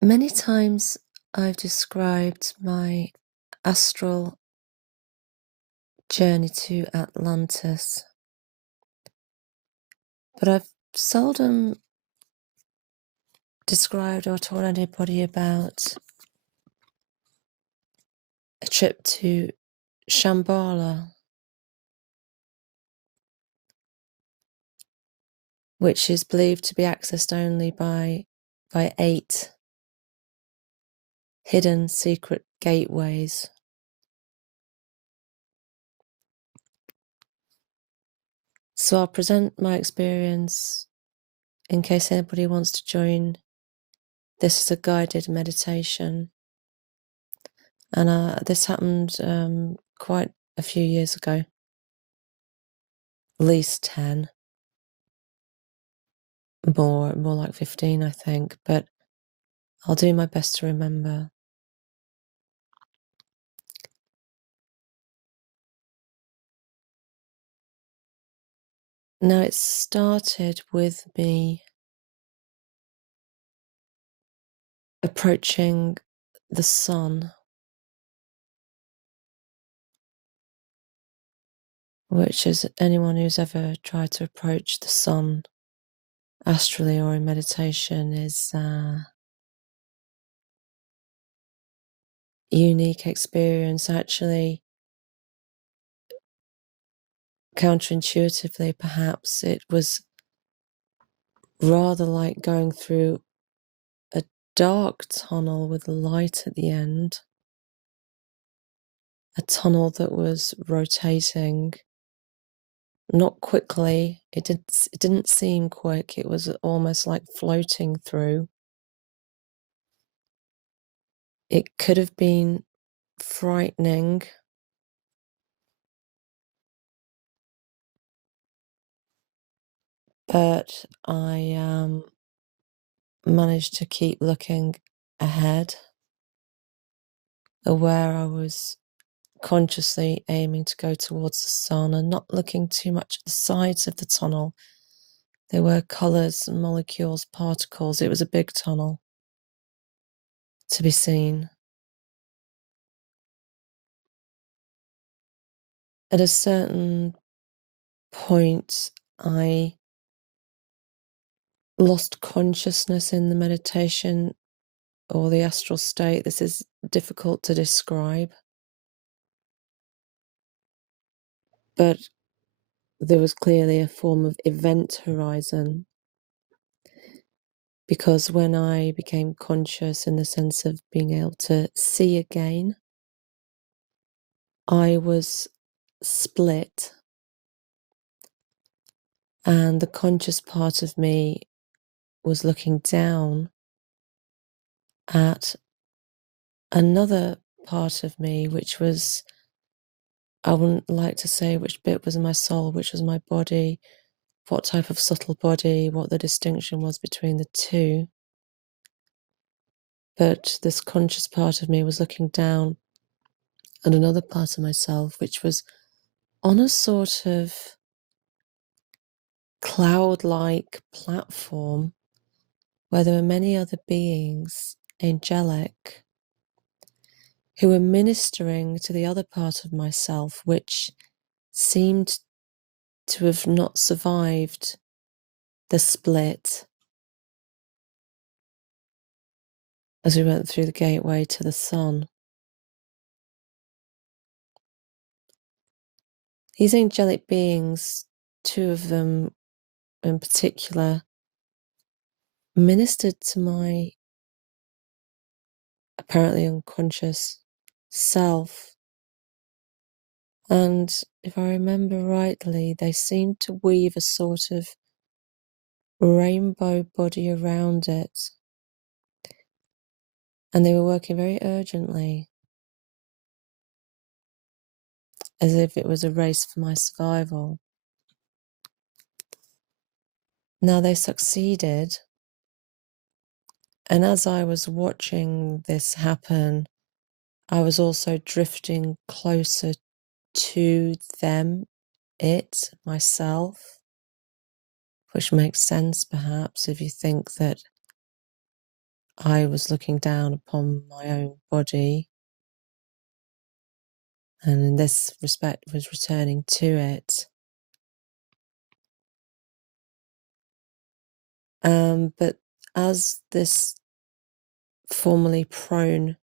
Many times I've described my astral journey to Atlantis, but I've seldom described or told anybody about a trip to Shambhala, which is believed to be accessed only by 8 hidden secret gateways. So I'll present my experience in case anybody wants to join. This is a guided meditation, and this happened quite a few years ago, at least 10, more like 15, I think, but I'll do my best to remember. Now, it started with me approaching the sun, which is anyone who's ever tried to approach the sun astrally or in meditation is a unique experience. Actually, counterintuitively, perhaps, it was rather like going through a dark tunnel with light at the end, a tunnel that was rotating, not quickly. It didn't seem quick. It was almost like floating through. It could have been frightening, but I managed to keep looking ahead, aware I was consciously aiming to go towards the sun and not looking too much at the sides of the tunnel. There were colours, molecules, particles. It was a big tunnel to be seen. At a certain point, I lost consciousness in the meditation or the astral state. This is difficult to describe, but there was clearly a form of event horizon, because when I became conscious in the sense of being able to see again, I was split, and the conscious part of me was looking down at another part of me, which was, I wouldn't like to say which bit was my soul, which was my body, what type of subtle body, what the distinction was between the two. But this conscious part of me was looking down at another part of myself, which was on a sort of cloud-like platform where there were many other beings, angelic, who were ministering to the other part of myself, which seemed to have not survived the split as we went through the gateway to the sun. These angelic beings, 2 of them in particular, ministered to my apparently unconscious self. And if I remember rightly, they seemed to weave a sort of rainbow body around it. And they were working very urgently, as if it was a race for my survival. Now they succeeded, and as I was watching this happen, I was also drifting closer to them, myself, which makes sense perhaps if you think that I was looking down upon my own body, and in this respect was returning to it. But as this formerly prone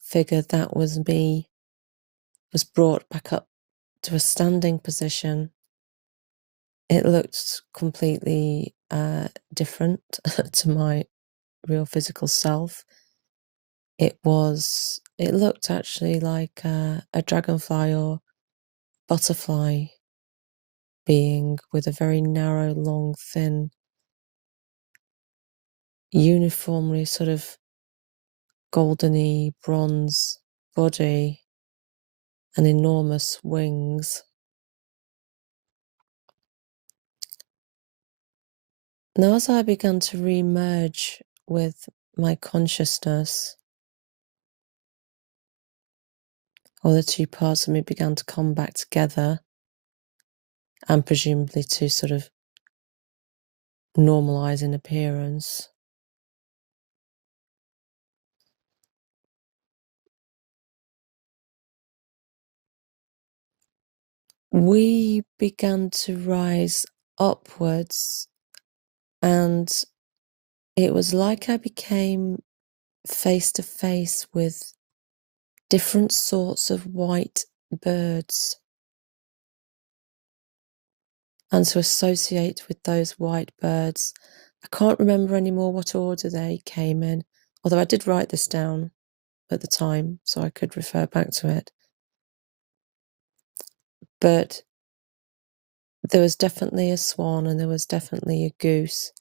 figure that was me was brought back up to a standing position, it looked completely different to my real physical self. It looked actually like a dragonfly or butterfly being with a very narrow, long, thin, uniformly sort of goldeny bronze body and enormous wings. Now, as I began to re-merge with my consciousness, or the two parts of me began to come back together, and presumably to sort of normalize in appearance, we began to rise upwards, and it was like I became face to face with different sorts of white birds, and to associate with those white birds. I can't remember anymore what order they came in, although I did write this down at the time, so I could refer back to it. But there was definitely a swan, and there was definitely a goose.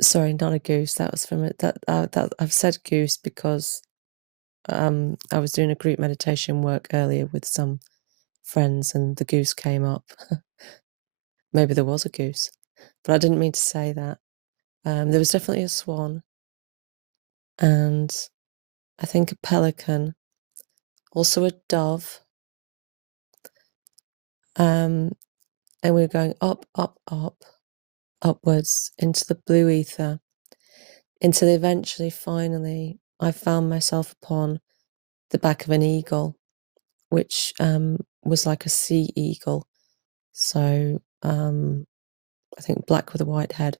Sorry, not a goose. That was from it. That I've said goose because I was doing a group meditation work earlier with some friends, and the goose came up. Maybe there was a goose, but I didn't mean to say that. There was definitely a swan, and I think a pelican, also a dove. And we were going up, up, up, upwards into the blue ether, until eventually, finally, I found myself upon the back of an eagle, which was like a sea eagle. So I think black with a white head.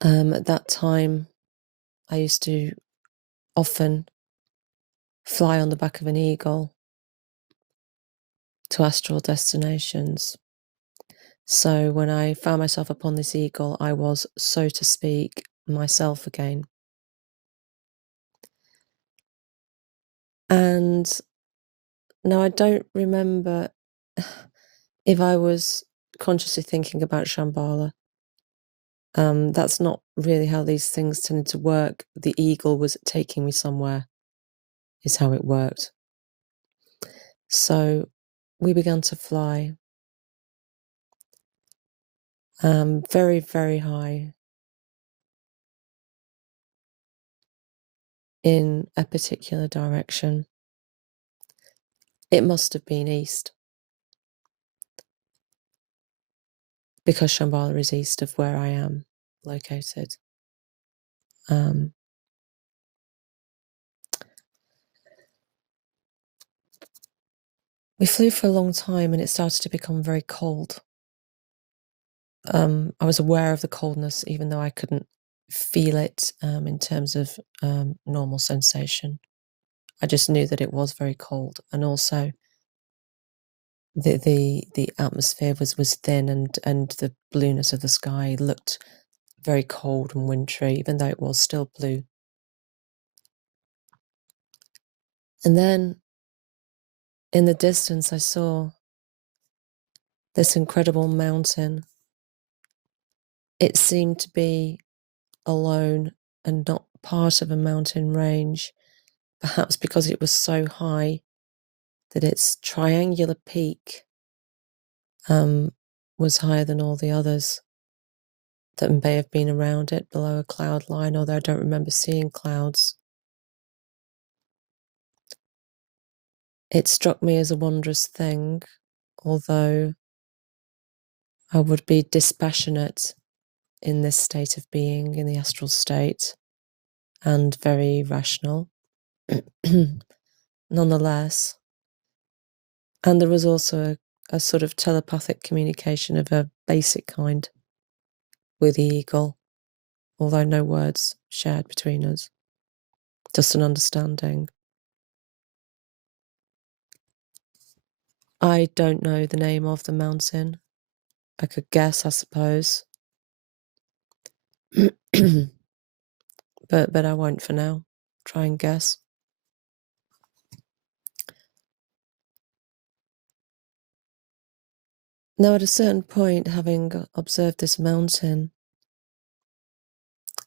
At that time, I used to often fly on the back of an eagle to astral destinations. So when I found myself upon this eagle, I was, so to speak, myself again. And now I don't remember if I was consciously thinking about Shambhala. That's not really how these things tended to work. The eagle was taking me somewhere, is how it worked. So we began to fly very, very high in a particular direction. It must have been east, because Shambhala is east of where I am located. We flew for a long time, and it started to become very cold. I was aware of the coldness, even though I couldn't feel it in terms of normal sensation. I just knew that it was very cold, and also the atmosphere was thin, and the blueness of the sky looked very cold and wintry, even though it was still blue. And then in the distance, I saw this incredible mountain. It seemed to be alone and not part of a mountain range, perhaps because it was so high that its triangular peak was higher than all the others that may have been around it, below a cloud line, although I don't remember seeing clouds. It struck me as a wondrous thing, although I would be dispassionate in this state of being, in the astral state, and very rational, nonetheless. And there was also a sort of telepathic communication of a basic kind with the eagle, although no words shared between us, just an understanding. I don't know the name of the mountain. I could guess, I suppose. but I won't for now. Try and guess. Now, at a certain point, having observed this mountain,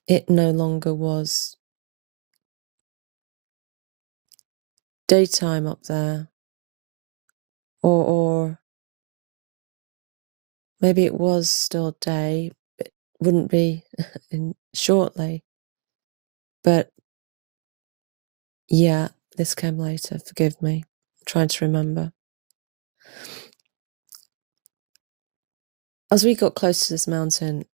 it no longer was daytime up there, or maybe it was still day, but wouldn't be shortly. But yeah, this came later, forgive me. I'm trying to remember. As we got close to this mountain,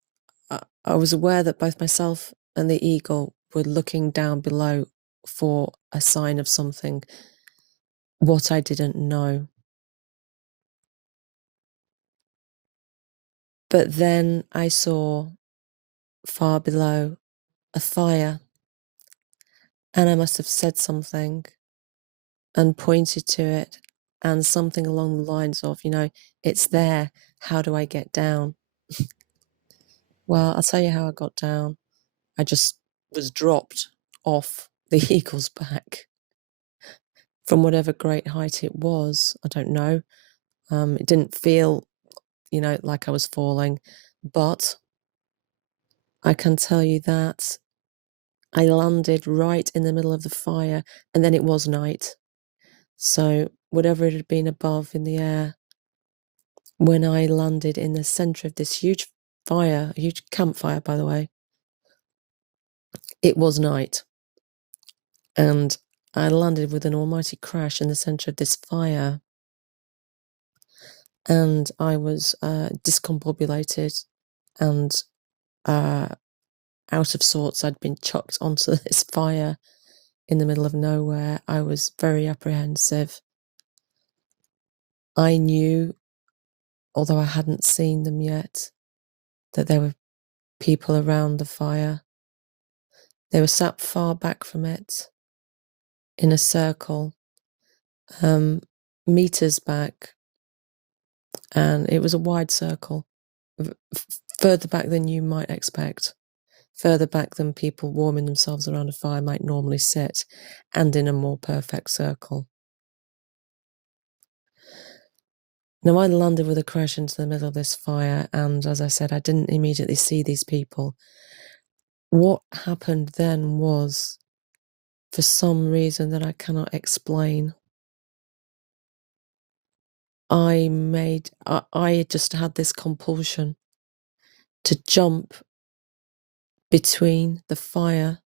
I was aware that both myself and the eagle were looking down below for a sign of something, what I didn't know. But then I saw far below a fire, and I must have said something and pointed to it, and something along the lines of, it's there, how do I get down? Well, I'll tell you how I got down. I just was dropped off the eagle's back from whatever great height it was. I don't know. It didn't feel, like I was falling, but I can tell you that I landed right in the middle of the fire, and then it was night. So whatever it had been above in the air, when I landed in the center of this huge fire, a huge campfire, by the way, it was night. And I landed with an almighty crash in the center of this fire. And I was discombobulated and out of sorts. I'd been chucked onto this fire in the middle of nowhere. I was very apprehensive. I knew, although I hadn't seen them yet, that there were people around the fire. They were sat far back from it, in a circle, meters back, and it was a wide circle, further back than you might expect, further back than people warming themselves around a fire might normally sit, and in a more perfect circle. Now, I landed with a crash into the middle of this fire, and as I said, I didn't immediately see these people. What happened then was, for some reason that I cannot explain, I just had this compulsion to jump between the fire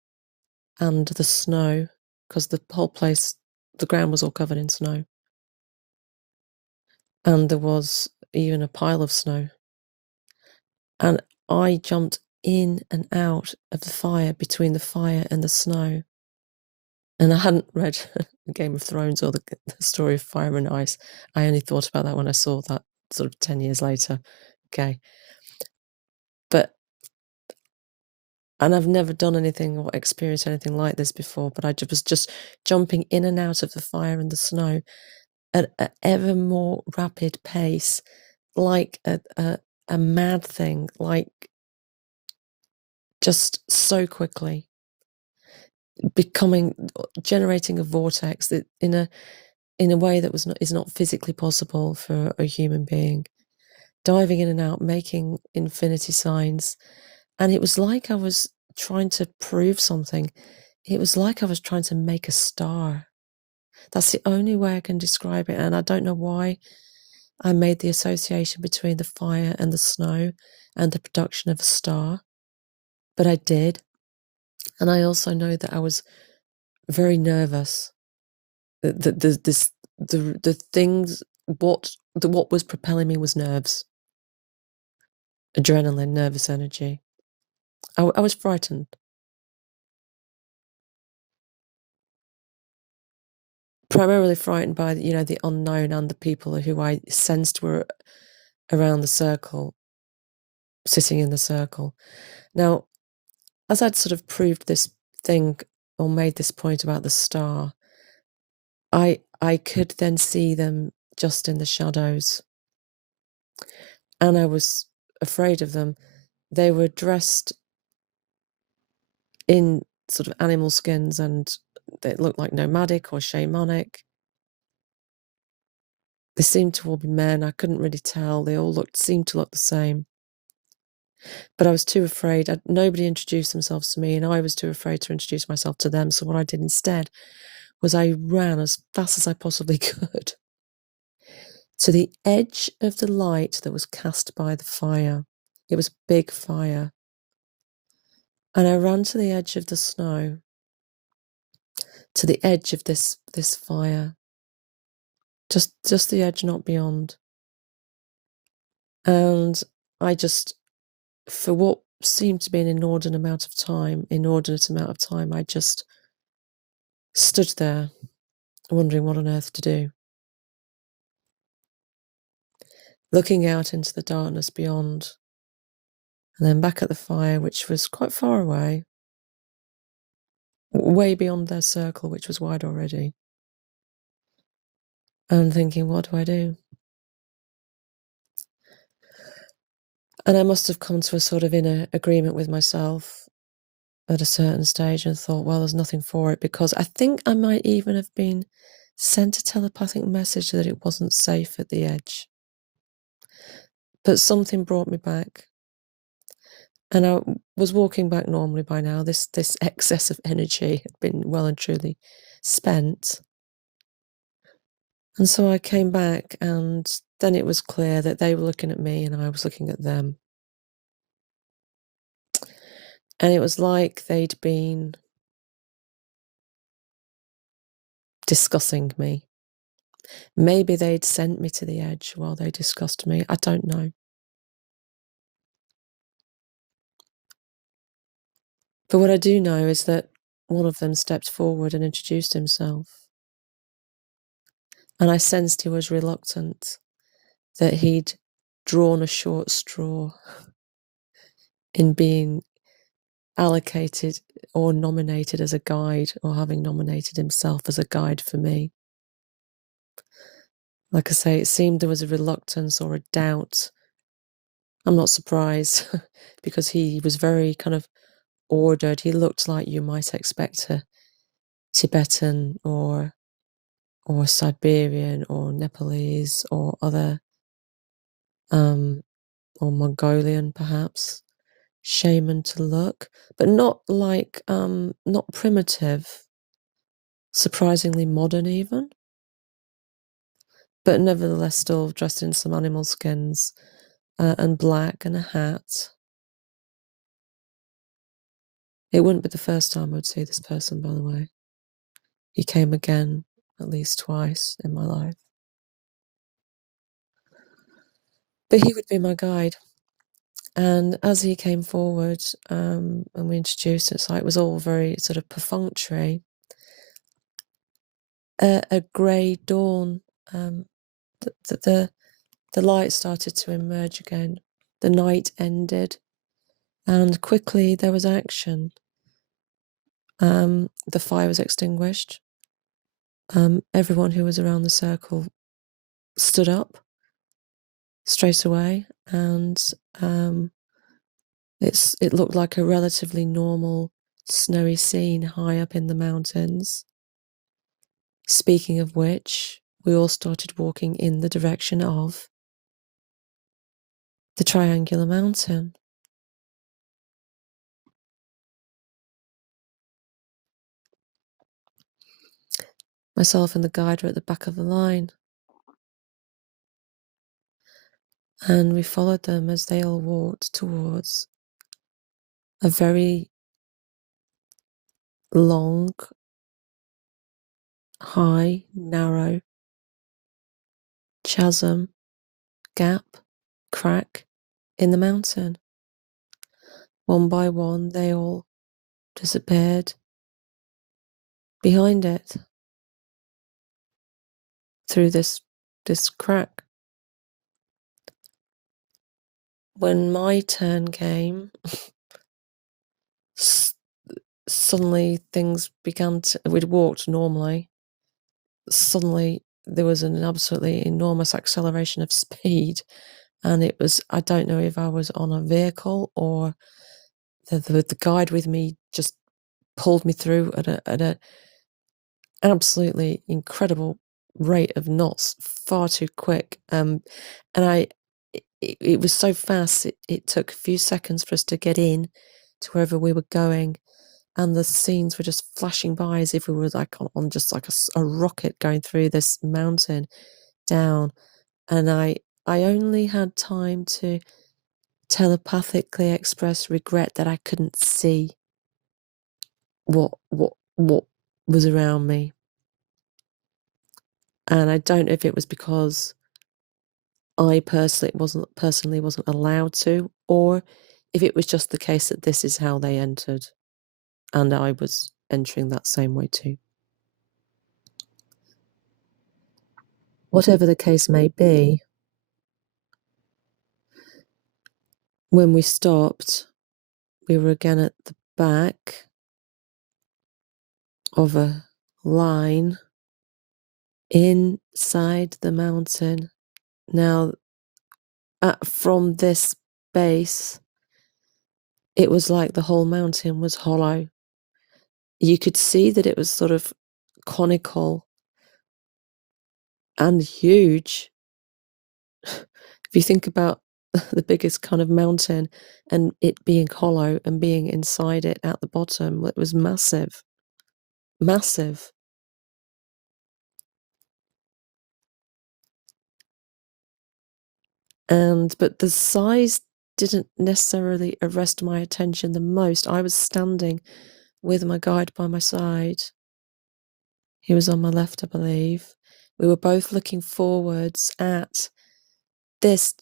and the snow, because the whole place, the ground was all covered in snow. And there was even a pile of snow. And I jumped in and out of the fire, between the fire and the snow. And I hadn't read Game of Thrones or the story of Fire and Ice. I only thought about that when I saw that sort of 10 years later. Okay. And I've never done anything or experienced anything like this before, but I was just jumping in and out of the fire and the snow at an ever more rapid pace, like a mad thing, like just so quickly, generating a vortex that in a way that is not physically possible for a human being, diving in and out, making infinity signs. And it was like I was trying to prove something. It was like I was trying to make a star. That's the only way I can describe it. And I don't know why I made the association between the fire and the snow and the production of a star, but I did. And I also know that I was very nervous. The things, what was propelling me was nerves, adrenaline, nervous energy. I was frightened. Primarily frightened by, the unknown and the people who I sensed were around the circle, sitting in the circle. Now, as I'd sort of proved this thing or made this point about the star, I could then see them just in the shadows. And I was afraid of them. They were dressed in sort of animal skins, and they looked like nomadic or shamanic. They seemed to all be men. I couldn't really tell. They all seemed to look the same. But I was too afraid. Nobody introduced themselves to me, and I was too afraid to introduce myself to them. So what I did instead was I ran as fast as I possibly could to the edge of the light that was cast by the fire. It was big fire. And I ran to the edge of the snow, to the edge of this fire. Just the edge, not beyond. And I just, for what seemed to be an inordinate amount of time, I just stood there, wondering what on earth to do. Looking out into the darkness beyond, and then back at the fire, which was quite far away, way beyond their circle, which was wide already, and thinking, what do I do? And I must have come to a sort of inner agreement with myself at a certain stage and thought, well, there's nothing for it, because I think I might even have been sent a telepathic message that it wasn't safe at the edge. But something brought me back. And I was walking back normally by now. This excess of energy had been well and truly spent. And so I came back, and then it was clear that they were looking at me and I was looking at them. And it was like they'd been discussing me. Maybe they'd sent me to the edge while they discussed me. I don't know. But what I do know is that one of them stepped forward and introduced himself. And I sensed he was reluctant, that he'd drawn a short straw in being allocated or nominated as a guide, or having nominated himself as a guide for me. Like I say, it seemed there was a reluctance or a doubt. I'm not surprised, because he was very kind of ordered. He looked like you might expect a Tibetan or Siberian or Nepalese or other, or Mongolian perhaps, shaman to look, but not like, not primitive, surprisingly modern even, but nevertheless still dressed in some animal skins, and black, and a hat. It wouldn't be the first time I would see this person, by the way. He came again at least twice in my life. But he would be my guide. And as he came forward, and we introduced it, so it was all very sort of perfunctory. A grey dawn, the light started to emerge again. The night ended, and quickly there was action. The fire was extinguished. Everyone who was around the circle stood up straight away, and it looked like a relatively normal snowy scene high up in the mountains. Speaking of which, we all started walking in the direction of the triangular mountain. Myself and the guide were at the back of the line, and we followed them as they all walked towards a very long, high, narrow chasm, gap, crack in the mountain. one by one, they all disappeared behind it through this crack. When my turn came, suddenly things began to, we'd walked normally. Suddenly there was an absolutely enormous acceleration of speed, and it was, I don't know if I was on a vehicle or the guide with me just pulled me through at a absolutely incredible rate of knots, far too quick. And it was so fast, it took a few seconds for us to get in to wherever we were going, and the scenes were just flashing by as if we were like on just like a rocket going through this mountain down. And I only had time to telepathically express regret that I couldn't see what was around me. And I don't know if it was because I personally wasn't allowed to, or if it was just the case that this is how they entered, and I was entering that same way too. Whatever the case may be, when we stopped, we were again at the back of a line inside the mountain. Now, from this base, it was like the whole mountain was hollow. You could see that it was sort of conical and huge. If you think about the biggest kind of mountain and it being hollow and being inside it at the bottom, it was massive. Massive. But the size didn't necessarily arrest my attention the most. I was standing with my guide by my side. He was on my left, I believe. We were both looking forwards at this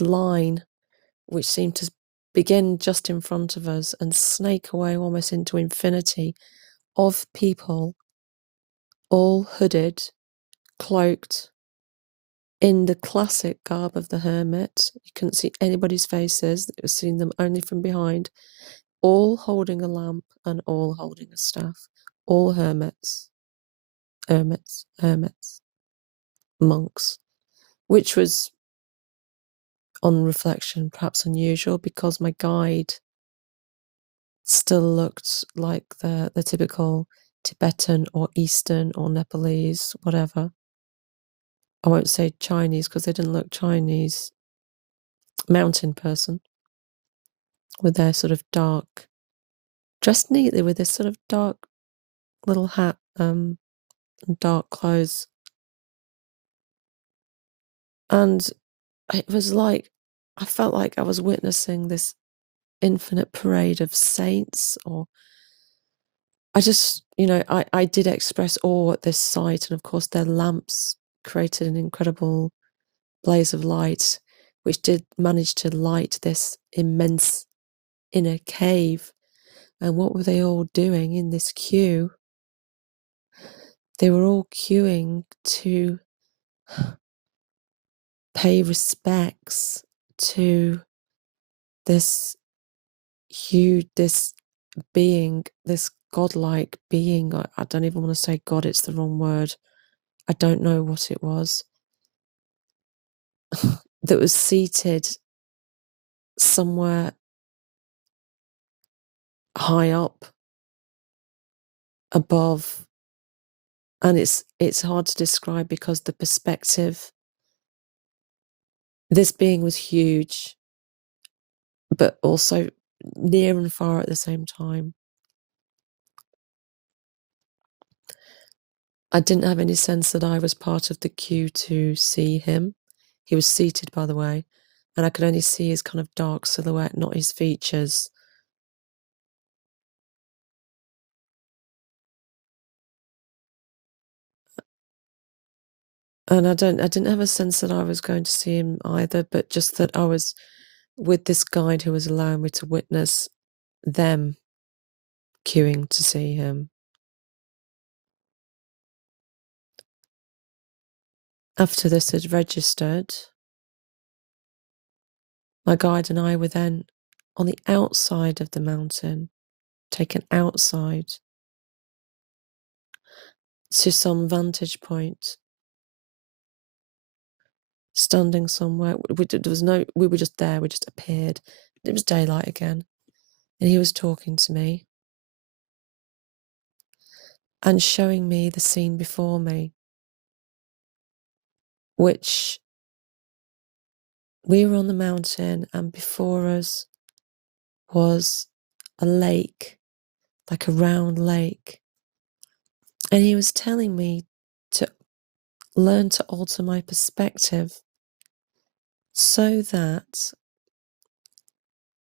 line, which seemed to begin just in front of us and snake away almost into infinity, of people, all hooded, cloaked, in the classic garb of the hermit. You couldn't see anybody's faces, you was seeing them only from behind, all holding a lamp and all holding a staff, all hermits, monks, which was, on reflection, perhaps unusual, because my guide still looked like the typical Tibetan or Eastern or Nepalese, whatever. I won't say Chinese because they didn't look Chinese. Mountain person with their sort of dark, dressed neatly with this sort of dark little hat, and dark clothes. And it was like, I felt like I was witnessing this infinite parade of saints, or I just, I did express awe at this sight. And of course, their lamps created an incredible blaze of light, which did manage to light this immense inner cave. And what were they all doing in this queue? They were all queuing to pay respects to this huge, this being, this godlike being. I don't even want to say God, it's the wrong word. I don't know what it was. That was seated somewhere high up above. And it's hard to describe because the perspective, this being was huge, but also near and far at the same time. I didn't have any sense that I was part of the queue to see him. He was seated, by the way, and I could only see his kind of dark silhouette, not his features. And I didn't have a sense that I was going to see him either, but just that I was with this guide who was allowing me to witness them queuing to see him. After this had registered, my guide and I were then on the outside of the mountain, taken outside to some vantage point, standing somewhere. We were just there, we just appeared. It was daylight again, and he was talking to me and showing me the scene before me, which we were on the mountain, and before us was a lake, like a round lake. And he was telling me to learn to alter my perspective so that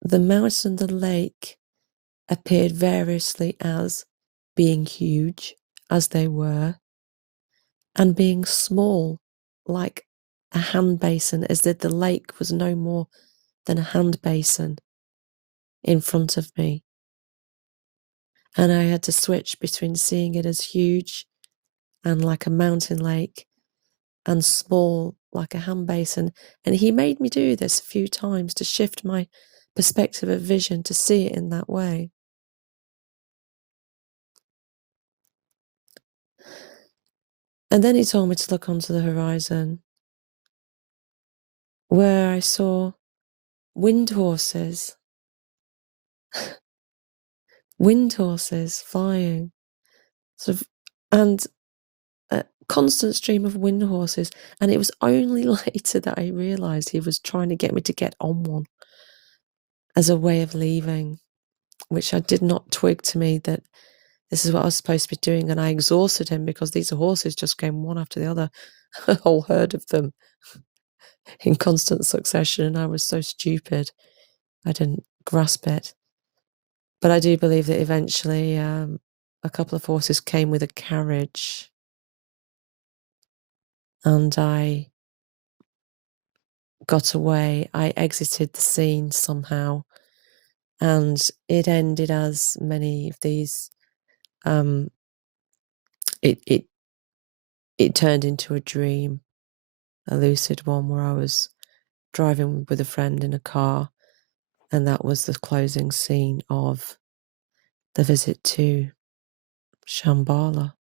the mountain and the lake appeared variously as being huge, as they were, and being small, like a hand basin, as if the lake was no more than a hand basin in front of me. And I had to switch between seeing it as huge and like a mountain lake and small like a hand basin. And he made me do this a few times to shift my perspective of vision to see it in that way. And then he told me to look onto the horizon, where I saw wind horses. Wind horses flying, sort of, and a constant stream of wind horses. And it was only later that I realised he was trying to get me to get on one as a way of leaving, which I did not twig to me that this is what I was supposed to be doing. And I exhausted him because these horses just came one after the other, a whole herd of them in constant succession. And I was so stupid, I didn't grasp it. But I do believe that eventually a couple of horses came with a carriage, and I got away. I exited the scene somehow, and it ended as many of these. It turned into a dream, a lucid one, where I was driving with a friend in a car, and that was the closing scene of the visit to Shambhala.